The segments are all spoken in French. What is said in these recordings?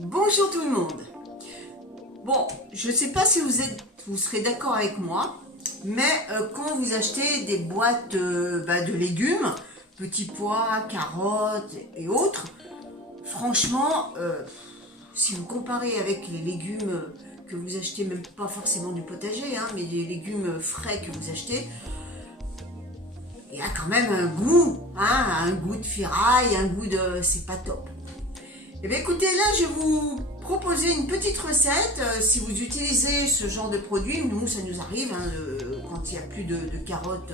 Bonjour tout le monde. Bon, je ne sais pas si vous serez d'accord avec moi, mais quand vous achetez des boîtes de légumes, petits pois, carottes et autres, franchement, si vous comparez avec les légumes que vous achetez, même pas forcément du potager, hein, mais des légumes frais que vous achetez, il y a quand même un goût, hein, un goût de ferraille, un goût de... c'est pas top. Eh bien écoutez, là je vais vous proposer une petite recette. Si vous utilisez ce genre de produit, nous ça nous arrive hein, quand il n'y a plus de carottes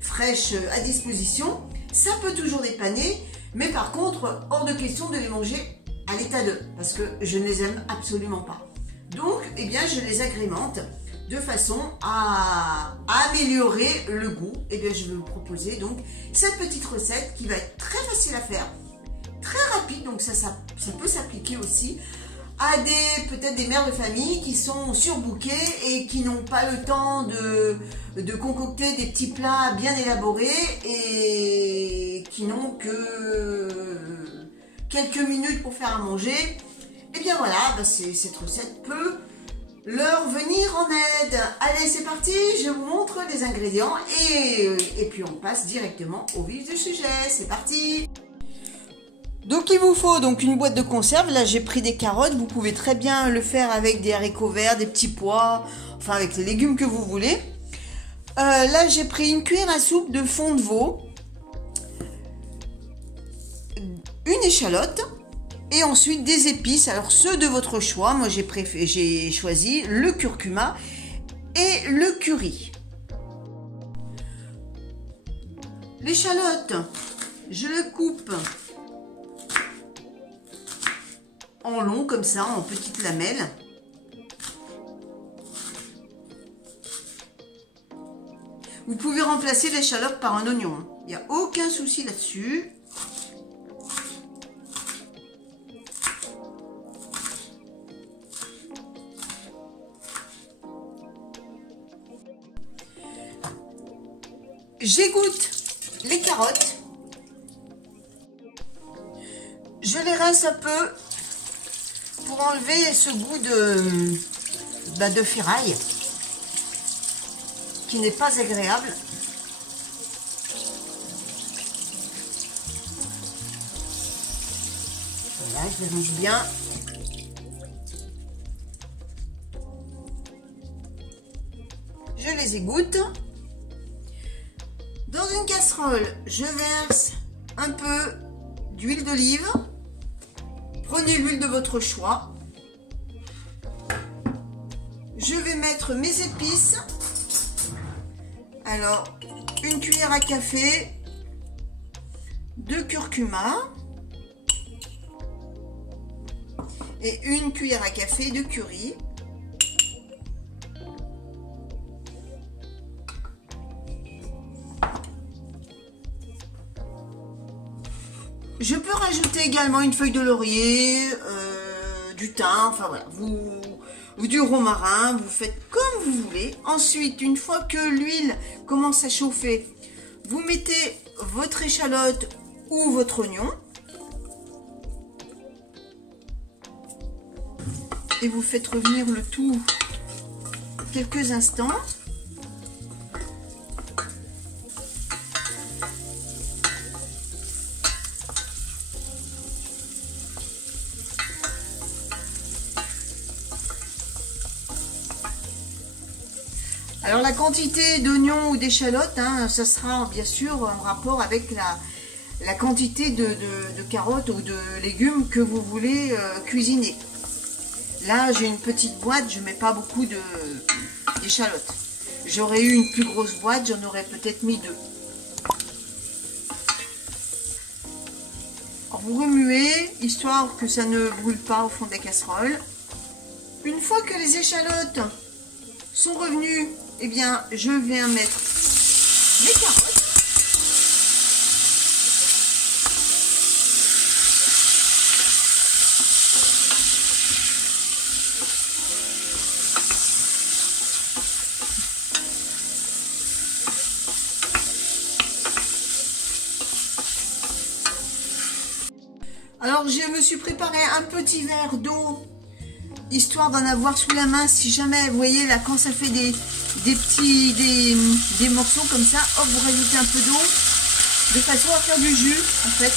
fraîches à disposition, ça peut toujours dépanner, mais par contre hors de question de les manger à l'état d'eux, parce que je ne les aime absolument pas. Donc eh bien je les agrémente de façon à améliorer le goût. Eh bien je vais vous proposer donc cette petite recette qui va être très facile à faire, très rapide, donc ça peut s'appliquer aussi à peut-être des mères de famille qui sont surbookées et qui n'ont pas le temps de concocter des petits plats bien élaborés et qui n'ont que quelques minutes pour faire à manger. Et bien voilà, cette recette peut leur venir en aide. Allez, c'est parti, je vous montre les ingrédients et puis on passe directement au vif du sujet. C'est parti. Donc il vous faut donc une boîte de conserve. Là j'ai pris des carottes, vous pouvez très bien le faire avec des haricots verts, des petits pois, enfin avec les légumes que vous voulez. Là j'ai pris une cuillère à soupe de fond de veau, une échalote et ensuite des épices, alors ceux de votre choix. Moi j'ai choisi le curcuma et le curry. L'échalote, je le coupe en long comme ça, en petites lamelles. Vous pouvez remplacer l'échalote par un oignon, il n'y a aucun souci là-dessus. J'égoutte les carottes, je les rince un peu pour enlever ce goût de ferraille qui n'est pas agréable. Voilà, je les range bien. Je les égoutte. Dans une casserole, je verse un peu d'huile d'olive. Prenez l'huile de votre choix. Je vais mettre mes épices. Alors, une cuillère à café de curcuma et une cuillère à café de curry. Je peux rajouter également une feuille de laurier, du thym, enfin voilà, ou du romarin, vous faites comme vous voulez. Ensuite, une fois que l'huile commence à chauffer, vous mettez votre échalote ou votre oignon et vous faites revenir le tout quelques instants. Alors la quantité d'oignons ou d'échalotes, hein, ça sera bien sûr en rapport avec la quantité de carottes ou de légumes que vous voulez cuisiner. Là j'ai une petite boîte, je ne mets pas beaucoup d'échalotes. J'aurais eu une plus grosse boîte, j'en aurais peut-être mis 2. Alors, vous remuez, histoire que ça ne brûle pas au fond des casseroles. Une fois que les échalotes sont revenues, eh bien, je viens mettre les carottes. Alors je me suis préparé un petit verre d'eau, histoire d'en avoir sous la main si jamais, vous voyez là, quand ça fait des morceaux comme ça, hop, vous rajoutez un peu d'eau, de façon à faire du jus en fait.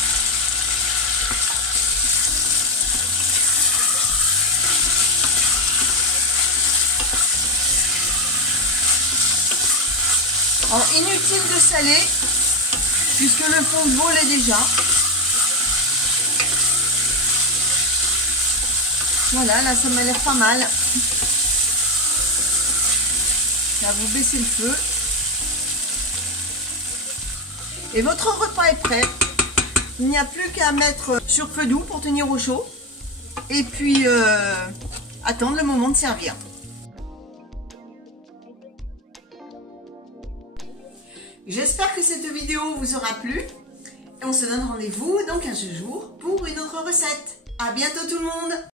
Alors inutile de saler, puisque le fond de bol est déjà. Voilà, là ça m'a l'air pas mal. Là vous baissez le feu. Et votre repas est prêt. Il n'y a plus qu'à mettre sur feu doux pour tenir au chaud. Et puis attendre le moment de servir. J'espère que cette vidéo vous aura plu. Et on se donne rendez-vous dans 15 jours pour une autre recette. À bientôt tout le monde!